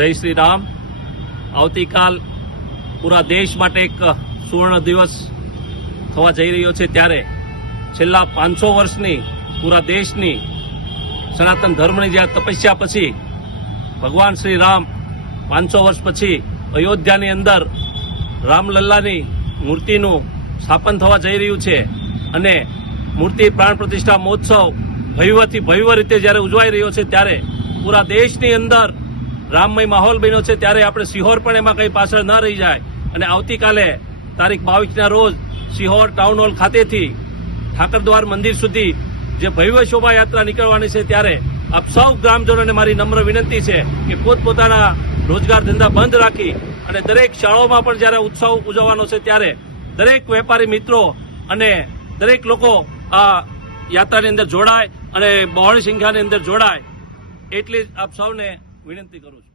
જય શ્રી રામ। આવતીકાલ પૂરા દેશ માટે એક સુવર્ણ દિવસ થવા જઈ રહ્યો છે, ત્યારે છેલ્લા 500 વર્ષની પૂરા દેશની સનાતન ધર્મની જ્યારે તપસ્યા પછી ભગવાન શ્રી રામ 500 વર્ષ પછી અયોધ્યાની અંદર રામલલ્લાની મૂર્તિનું સ્થાપન થવા જઈ રહ્યું છે અને મૂર્તિ પ્રાણ પ્રતિષ્ઠા મહોત્સવ ભવ્ય રીતે જ્યારે ઉજવાઈ રહ્યો છે, ત્યારે પૂરા દેશની અંદર રામમય માહોલ બન્યો છે। ત્યારે આપણે સિહોર પણ એમાં કંઈ પાછળ ન રહી જાય અને આવતીકાલે તારીખ 22ના રોજ સિહોર ટાઉન હોલ ખાતેથી ઠાકરદ્વાર મંદિર સુધી જે ભવ્ય શોભાયાત્રા નીકળવાની છે, ત્યારે આપ સૌ ગ્રામજનોને મારી નમ્ર વિનંતી છે કે પોતપોતાના રોજગાર ધંધા બંધ રાખી અને દરેક શાળાઓમાં પણ જ્યારે ઉત્સવ ઉજવવાનો છે, ત્યારે દરેક વેપારી મિત્રો અને દરેક લોકો આ યાત્રાની અંદર જોડાય અને બહોળી સંખ્યાની અંદર જોડાય, એટલી જ આપ સૌને વિનંતી કરું છું।